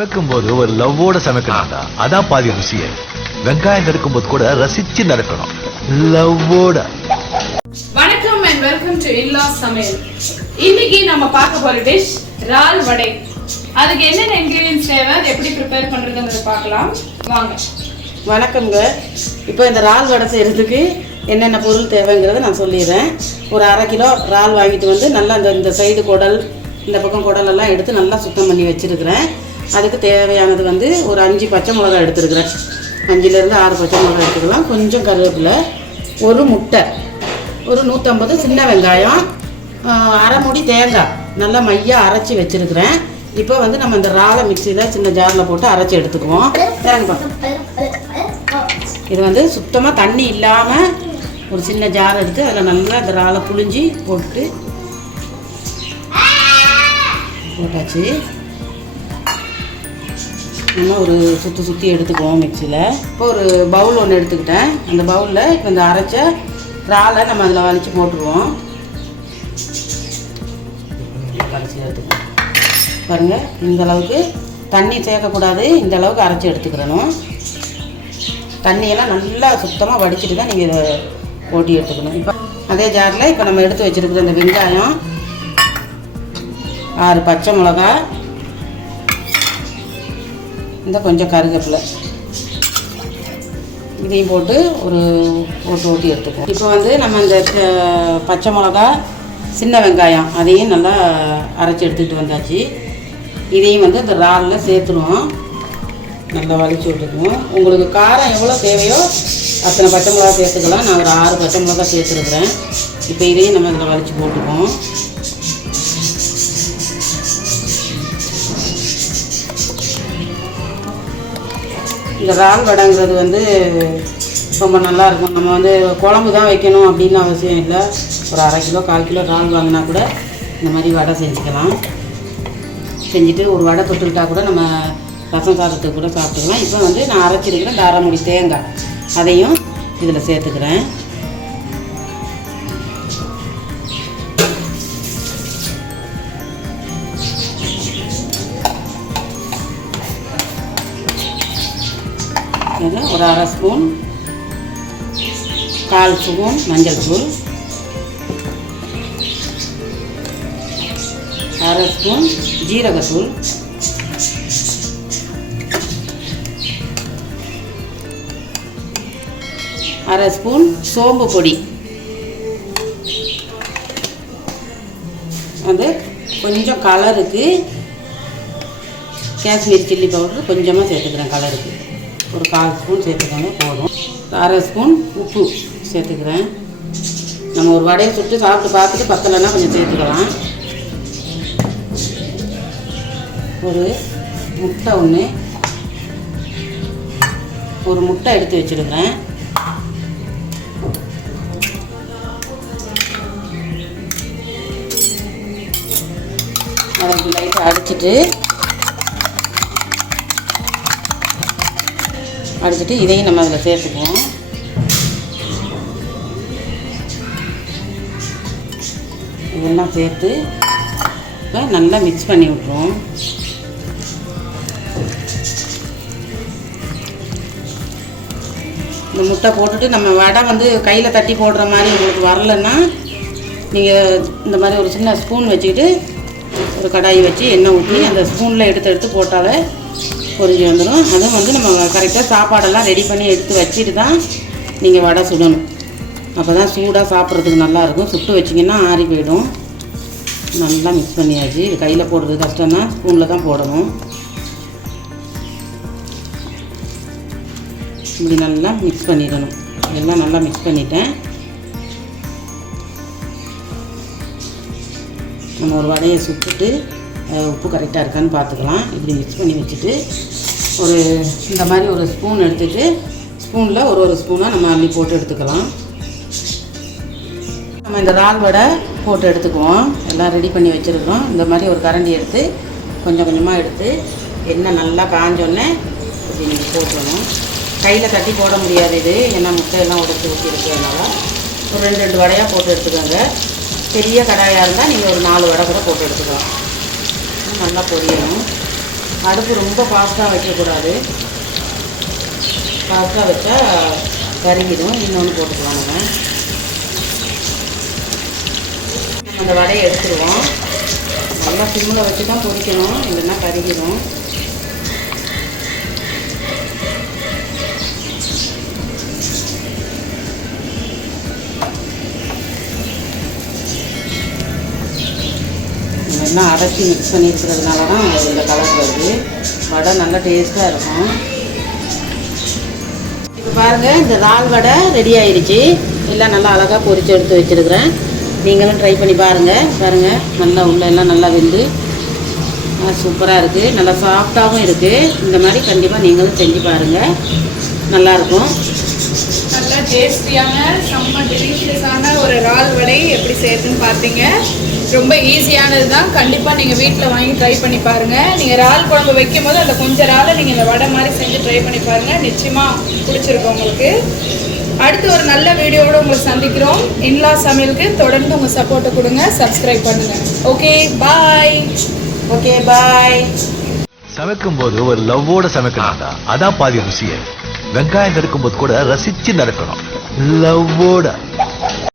சமைக்கும் போது ஒரு லவ்வோட சமைக்கணும்டா. அதான் பாதி ருசியே. வெங்காயம் நறுக்கும் போது கூட ரசிச்சு நறுக்கணும், லவ்வோட. வணக்கம் அண்ட் வெல்கம் டு இல்லா சமையல். இன்னைக்கு நம்ம பார்க்க போற டிஷ் இறால் வடை. அதுக்கு என்னென்ன இன்கிரிடியன்ஸ் தேவை, அதை எப்படி ப்ரிப்பேர் பண்றதுங்கிறத பார்க்கலாம் வாங்க. வணக்கம்ங்க. இப்போ இந்த இறால் வடை செய்கிறதுக்கு என்னென்ன பொருள் தேவைங்கிறத நான் சொல்லிடுறேன். ஒரு 1/2 கிலோ இறால் வாங்கிட்டு வந்து நல்லா இந்த சைடு குடல், இந்த பக்கம் குடலெல்லாம் எடுத்து நல்லா சுத்தம் பண்ணி வச்சுருக்கிறேன். அதுக்கு தேவையானது வந்து ஒரு 5 பச்சை மிளகா எடுத்துருக்கிறேன். 5லேருந்து 6 பச்சை மிளகா எடுத்துக்கலாம். கொஞ்சம் கருவேப்பிலை, ஒரு முட்டை, ஒரு 150 சின்ன வெங்காயம், 1/2 மூடி தேங்காய் நல்லா மையாக அரைச்சி வச்சுருக்கிறேன். இப்போ வந்து நம்ம இந்த இறாலை மிக்சியில் சின்ன ஜாரில் போட்டு அரைச்சி எடுத்துக்குவோம். இது வந்து சுத்தமாக தண்ணி இல்லாமல் ஒரு சின்ன ஜார் எடுத்து அதில் நல்லா இந்த இறாலை புழிஞ்சி போட்டாச்சு. நம்ம ஒரு சுற்றி எடுத்துக்குவோம் மிக்சியில். இப்போ ஒரு பவுல் ஒன்று எடுத்துக்கிட்டேன். அந்த பவுலில் இப்போ இந்த அரைச்ச இறாலை நம்ம அதில் வலிச்சு போட்டுருவோம். வலிச்சு எடுத்துக்கலாம். பாருங்கள், இந்த அளவுக்கு தண்ணி சேர்க்கக்கூடாது, இந்த அளவுக்கு அரைச்சி எடுத்துக்கிறணும். தண்ணியெல்லாம் நல்லா சுத்தமாக வடிச்சிட்டு தான் நீங்கள் இதை ஓட்டி எடுத்துக்கணும். இப்போ அதே ஜாரில் இப்போ நம்ம எடுத்து வச்சுருக்கிற இந்த வெங்காயம், 6 பச்சை மிளகா, இந்த கொஞ்சம் கருவேப்பிலை, இதையும் போட்டு ஓட்டி எடுத்துக்குவோம். இப்போ வந்து நம்ம இந்த பச்சை மிளகா, சின்ன வெங்காயம் அதையும் நல்லா அரைச்சி எடுத்துக்கிட்டு வந்தாச்சு. இதையும் வந்து இந்த இறாலில் சேர்த்துருவோம். நல்லா வலிச்சு விட்டுக்குவோம். உங்களுக்கு காரம் எவ்வளோ தேவையோ அத்தனை பச்சை மிளகா சேர்த்துக்கலாம். நான் ஒரு 6 பச்சை மிளகா சேர்த்துருக்குறேன். இப்போ இதையும் நம்ம இதில் வலிச்சு போட்டுக்குவோம். இந்த இறால் வடைங்கிறது வந்து ரொம்ப நல்லாயிருக்கும். நம்ம வந்து குழம்பு தான் வைக்கணும் அப்படின்னு அவசியம் இல்லை. ஒரு 1/2 கிலோ 1/4 கிலோ இறால் வாங்கினா கூட இந்த மாதிரி வடை செஞ்சுக்கலாம். செஞ்சுட்டு ஒரு வடை தொட்டுக்கிட்டால் கூட நம்ம ரசம் சாதத்துக்கு கூட சாப்பிட்டுக்கலாம். இப்போ வந்து நான் அரைச்சிருக்கிறேன் இந்த 1/2 மூடி தேங்காய், அதையும் இதில் சேர்த்துக்கிறேன். ஒரு 1/2 ஸ்பூன், 1/4 ஸ்பூன் மஞ்சள் தூள், 1/2 ஸ்பூன் ஜீரகத்தூள், 1/2 ஸ்பூன் சோம்பு பொடி, வந்து கொஞ்சம் கலருக்கு காஷ்மீர் சில்லி பவுடர் கொஞ்சமாக சேர்த்துக்கிறேன். கலருக்கு ஒரு 1/4 ஸ்பூன் சேர்த்துக்கோங்க போதும். 1/2 ஸ்பூன் உப்பு சேர்த்துக்கிறேன். நம்ம ஒரு வடையை சுட்டு சாப்பிட்டு பார்த்துட்டு பத்தலைன்னா கொஞ்சம் சேர்த்துக்கலாம். ஒரு முட்டை ஒன்று, ஒரு முட்டை எடுத்து வச்சுருக்கிறேன். அதை லைட்டாக அடிச்சுட்டு இதையும் நம்ம அதில் சேர்த்துக்குவோம். இதெல்லாம் சேர்த்து இப்போ நல்லா மிக்ஸ் பண்ணி விட்ருவோம். இந்த முட்டை போட்டுட்டு நம்ம வடை வந்து கையில் தட்டி போடுற மாதிரி உங்களுக்கு வரலன்னா நீங்கள் இந்த மாதிரி ஒரு சின்ன ஸ்பூன் வச்சுக்கிட்டு ஒரு கடாயை வச்சு எண்ணெய் ஊற்றி அந்த ஸ்பூனில் எடுத்து போட்டாலே பொரிஞ்சு வந்துடும். அதுவும் வந்து நம்ம கரெக்டாக சாப்பாடெல்லாம் ரெடி பண்ணி எடுத்து வச்சுட்டு தான் நீங்கள் வடை சுடணும். அப்போ தான் சூடாக சாப்பிட்றதுக்கு நல்லாயிருக்கும். சுட்டு வச்சிங்கன்னா ஆறி போயிடும். நல்லா மிக்ஸ் பண்ணியாச்சு. இது கையில் போடுறது கஷ்டம்னா ஸ்பூனில் தான் போடணும். இப்படி நல்லா மிக்ஸ் பண்ணிடணும். எல்லாம் நல்லா மிக்ஸ் பண்ணிட்டேன். நம்ம ஒரு வடையை சுட்டுட்டு உப்பு கரெக்டாக இருக்கான்னு பார்த்துக்கலாம். இப்படி மிக்ஸ் பண்ணி வச்சுட்டு இந்த மாதிரி ஒரு ஸ்பூன் எடுத்துகிட்டு ஸ்பூனில் ஒரு ஸ்பூனாக நம்ம அள்ளி போட்டு எடுத்துக்கலாம். நம்ம இந்த இறால் வடை போட்டு எடுத்துக்குவோம். எல்லாம் ரெடி பண்ணி வச்சுருக்கோம். இந்த மாதிரி ஒரு கரண்டி எடுத்து கொஞ்சம் கொஞ்சமாக எடுத்து எண்ணெய் நல்லா காஞ்சோடனே இப்படி நீங்கள் போட்டுடணும். கையில் தட்டி போட முடியாது இது, ஏன்னா முட்டையெல்லாம் உடைச்சி ஊற்றி இருக்கிறதுனால ஒரு 2 வடையாக போட்டு எடுத்துக்கோங்க. பெரிய கடாயாக இருந்தால் நீங்கள் ஒரு 4 வடை கூட போட்டு எடுத்துக்கலாம். நல்லா பொரியணும். அடுப்பு ரொம்ப ஃபாஸ்ட்டாக வைக்கக்கூடாது. ஃபாஸ்ட்டாக வச்சா கருகிடும். இன்னொன்று போட்டுக்கலாம் நம்ம. அந்த வடையை எடுத்துருவோம். நல்லா சிம்மில் வச்சு தான் பொரிக்கணும், இல்லைன்னா கருகிடும். எல்லாம் அரைச்சி மிக்ஸ் பண்ணியிருக்கிறதுனால தான் இந்த கலர் வருது. வடை நல்லா டேஸ்ட்டாக இருக்கும். இப்போ பாருங்கள், இந்த இறால் வடை ரெடி ஆயிடுச்சு. எல்லாம் நல்லா அழகாக பொரித்து எடுத்து வச்சுருக்கிறேன். நீங்களும் ட்ரை பண்ணி பாருங்கள். நல்லா உள்ளெல்லாம் நல்லா வெந்து சூப்பராக இருக்குது. நல்லா சாஃப்டாகவும் இருக்குது. இந்த மாதிரி கண்டிப்பாக நீங்களும் செஞ்சு பாருங்கள், நல்லாயிருக்கும். நல்லா டேஸ்டியான செம்ம டெலிஷியஸான ஒரு இறால் வடை எப்படி செய்யறதுன்னு பார்த்தீங்க. ரொம்ப ஈஸியானது தான். கண்டிப்பாக நீங்கள் வீட்டில் வாங்கி ட்ரை பண்ணி பாருங்கள். நீங்கள் இறால் குழம்பு வைக்கும் போது அந்த கொஞ்சம் இறாலை நீங்கள் இந்த வடை மாதிரி செஞ்சு ட்ரை பண்ணி பாருங்கள். நிச்சயமாக பிடிச்சிருக்கும் உங்களுக்கு. அடுத்து ஒரு நல்ல வீடியோவோடு உங்களை சந்திக்கிறோம். இன்லா சமையலுக்கு தொடர்ந்து உங்கள் சப்போர்ட்டை கொடுங்க, சப்ஸ்கிரைப் பண்ணுங்கள். Okay bye. Okay bye. சமைக்கும் போது ஒரு லவ்வோட சமைக்கணும்டா, அதான் பாதி ருசியே. வெங்காயம் நறுக்கும் போது கூட ரசிச்சு நறுக்கணும், லவ்வோட.